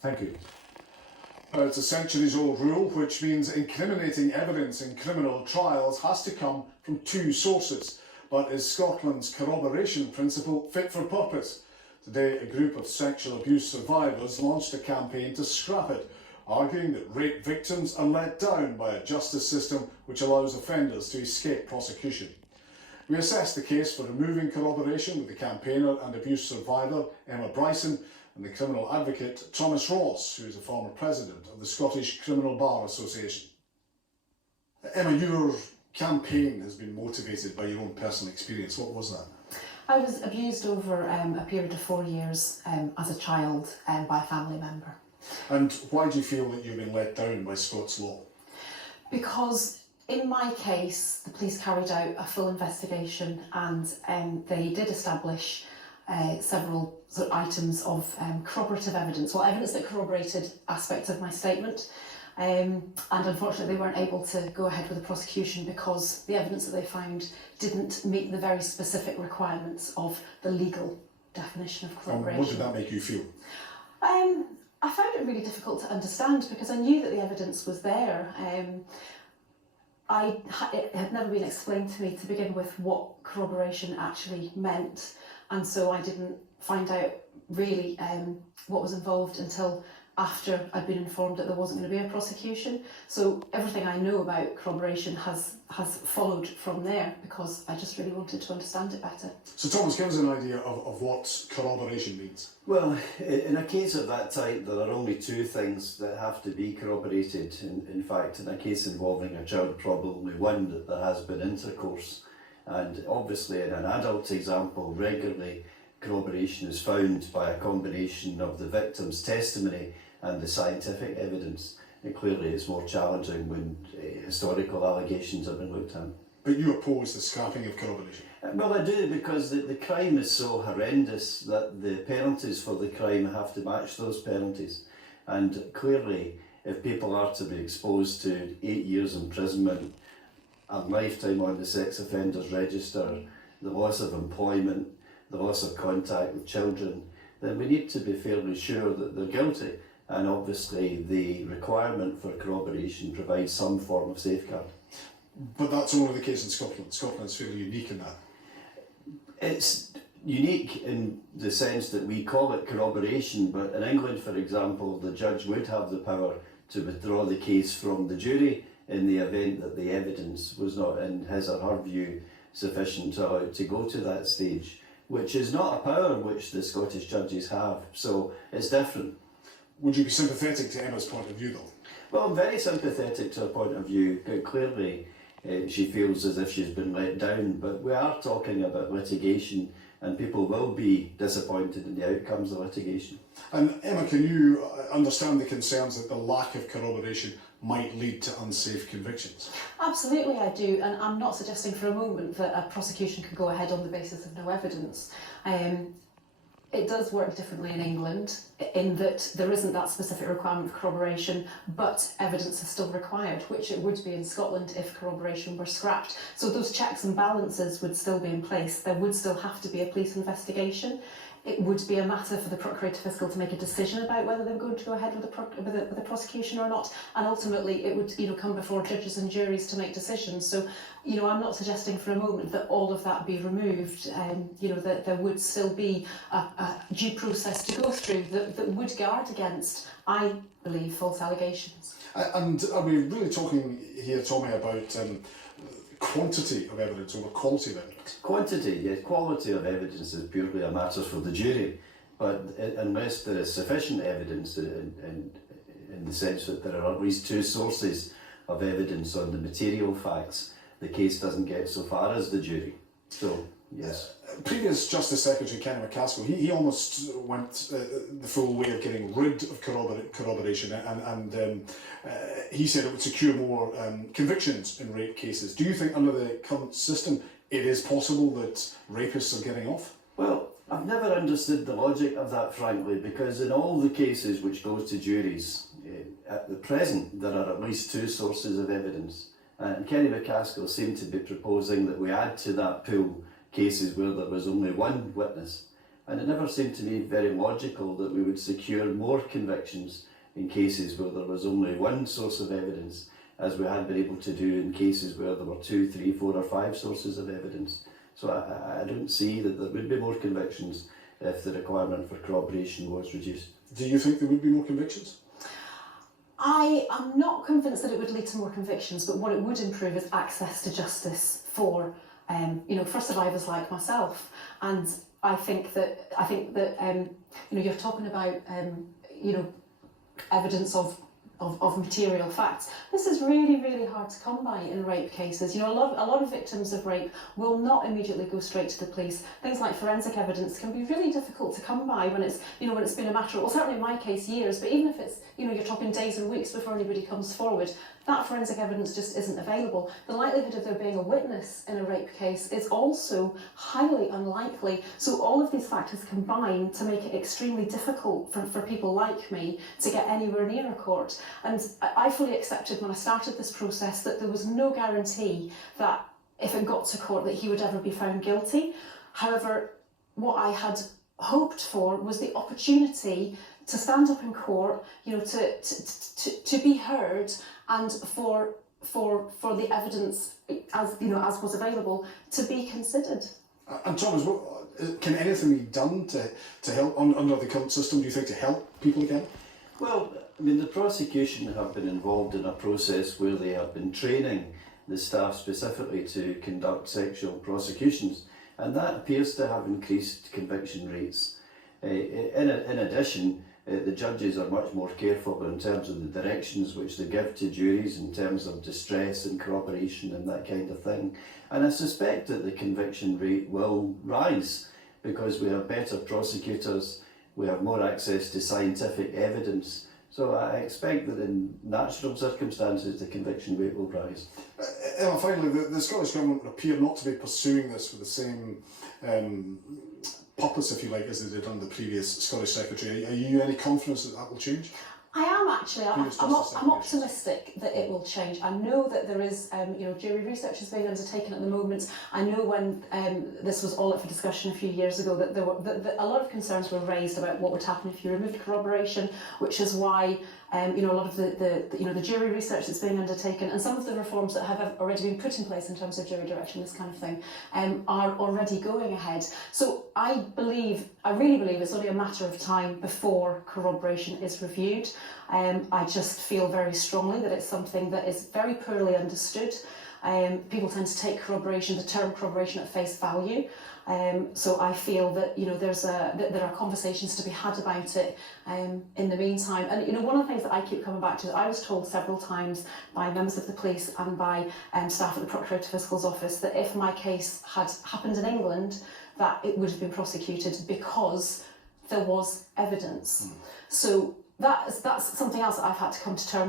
Thank you. It's a centuries-old rule, which means incriminating evidence in criminal trials has to come from two sources. But is Scotland's corroboration principle fit for purpose? Today, a group of sexual abuse survivors launched a campaign to scrap it, arguing that rape victims are let down by a justice system which allows offenders to escape prosecution. We assessed the case for removing corroboration with the campaigner and abuse survivor Emma Bryson and the criminal advocate Thomas Ross, who is a former president of the Scottish Criminal Bar Association. Emma, your campaign has been motivated by your own personal experience. What was that? I was abused over a period of 4 years as a child by a family member. And why do you feel that you've been let down by Scots law? Because in my case, the police carried out a full investigation and they did establish several sort of items of corroborative evidence, well, evidence that corroborated aspects of my statement. And unfortunately they weren't able to go ahead with the prosecution because the evidence that they found didn't meet the very specific requirements of the legal definition of corroboration. And what did that make you feel? I found it really difficult to understand because I knew that the evidence was there. It had never been explained to me to begin with what corroboration actually meant, and so I didn't find out really what was involved until after I'd been informed that there wasn't going to be a prosecution. So everything I know about corroboration has followed from there because I just really wanted to understand it better. So Thomas, give us an idea of what corroboration means. Well, in a case of that type, there are only two things that have to be corroborated. In fact, in a case involving a child, probably one, that there has been intercourse. And obviously in an adult example, regularly corroboration is found by a combination of the victim's testimony and the scientific evidence. And clearly it's more challenging when historical allegations have been looked at. But you oppose the scrapping of corroboration? Well, I do, because the crime is so horrendous that the penalties for the crime have to match those penalties. And clearly, if people are to be exposed to 8 years imprisonment, a lifetime on the sex offenders register, the loss of employment, the loss of contact with children, then we need to be fairly sure that they're guilty. And obviously the requirement for corroboration provides some form of safeguard. But that's only the case in Scotland. Scotland's fairly unique in that. It's unique in the sense that we call it corroboration, but in England, for example, the judge would have the power to withdraw the case from the jury in the event that the evidence was not, in his or her view, sufficient to allow it to go to that stage, which is not a power which the Scottish judges have, so it's different. Would you be sympathetic to Emma's point of view, though? Well, I'm very sympathetic to her point of view. Clearly, she feels as if she's been let down, but we are talking about litigation, and people will be disappointed in the outcomes of litigation. And Emma, can you understand the concerns that the lack of corroboration might lead to unsafe convictions? Absolutely I do, and I'm not suggesting for a moment that a prosecution could go ahead on the basis of no evidence. It does work differently in England in that there isn't that specific requirement of corroboration, but evidence is still required, which it would be in Scotland if corroboration were scrapped. So those checks and balances would still be in place. There would still have to be a police investigation. It would be a matter for the Procurator Fiscal to make a decision about whether they were going to go ahead with the prosecution or not, and ultimately it would come before judges and juries to make decisions. So I'm not suggesting for a moment that all of that be removed. That there would still be a due process to go through that would guard against, I believe, false allegations. And are we really talking here, Tommy, about quantity of evidence over quality of evidence? Quantity, yes. Quality of evidence is purely a matter for the jury, but unless there is sufficient evidence in the sense that there are at least two sources of evidence on the material facts, the case doesn't get so far as the jury. So, yes. Previous Justice Secretary Kenny McCaskill, he almost went the full way of getting rid of corroboration, and he said it would secure more convictions in rape cases. Do you think under the current system it is possible that rapists are getting off? Well, I've never understood the logic of that, frankly, because in all the cases which goes to juries, at the present there are at least two sources of evidence. And Kenny McCaskill seemed to be proposing that we add to that pool cases where there was only one witness. And it never seemed to me very logical that we would secure more convictions in cases where there was only one source of evidence, as we had been able to do in cases where there were 2, 3, 4 or 5 sources of evidence. So I don't see that there would be more convictions if the requirement for corroboration was reduced. Do you think there would be more convictions? I am not convinced that it would lead to more convictions, but what it would improve is access to justice for, for survivors like myself. And I think that you're talking about evidence of material facts. This is really, really hard to come by in rape cases. A lot of victims of rape will not immediately go straight to the police. Things like forensic evidence can be really difficult to come by when it's been a matter of, well, certainly in my case, years, but even if it's, you're talking days or weeks before anybody comes forward, that forensic evidence just isn't available. The likelihood of there being a witness in a rape case is also highly unlikely. So all of these factors combine to make it extremely difficult for people like me to get anywhere near a court. And I fully accepted when I started this process that there was no guarantee that if it got to court that he would ever be found guilty. However, what I had hoped for was the opportunity to stand up in court, to be heard, and for the evidence as was available to be considered. And Thomas, can anything be done to help under the current system? Do you think to help people again? Well, the prosecution have been involved in a process where they have been training the staff specifically to conduct sexual prosecutions, and that appears to have increased conviction rates. In addition, the judges are much more careful in terms of the directions which they give to juries in terms of distress and corroboration and that kind of thing. And I suspect that the conviction rate will rise because we have better prosecutors, we have more access to scientific evidence. So I expect that in natural circumstances the conviction rate will rise. Emma, finally, the Scottish Government appear not to be pursuing this with the same purpose, if you like, as they did under the previous Scottish Secretary. Are you any confidence that will change? I am actually. I'm optimistic that it will change. I know that there is, jury research is being undertaken at the moment. I know when this was all up for discussion a few years ago that a lot of concerns were raised about what would happen if you removed corroboration, which is why a lot of the jury research that's being undertaken and some of the reforms that have already been put in place in terms of jury direction, this kind of thing, are already going ahead. So I really believe it's only a matter of time before corroboration is reviewed. I just feel very strongly that it's something that is very poorly understood. People tend to take the term corroboration at face value. So I feel that that there are conversations to be had about it in the meantime. And one of the things that I keep coming back to, I was told several times by members of the police and by staff at the Procurator Fiscal's office that if my case had happened in England, that it would have been prosecuted because there was evidence. So that's something else that I've had to come to terms with.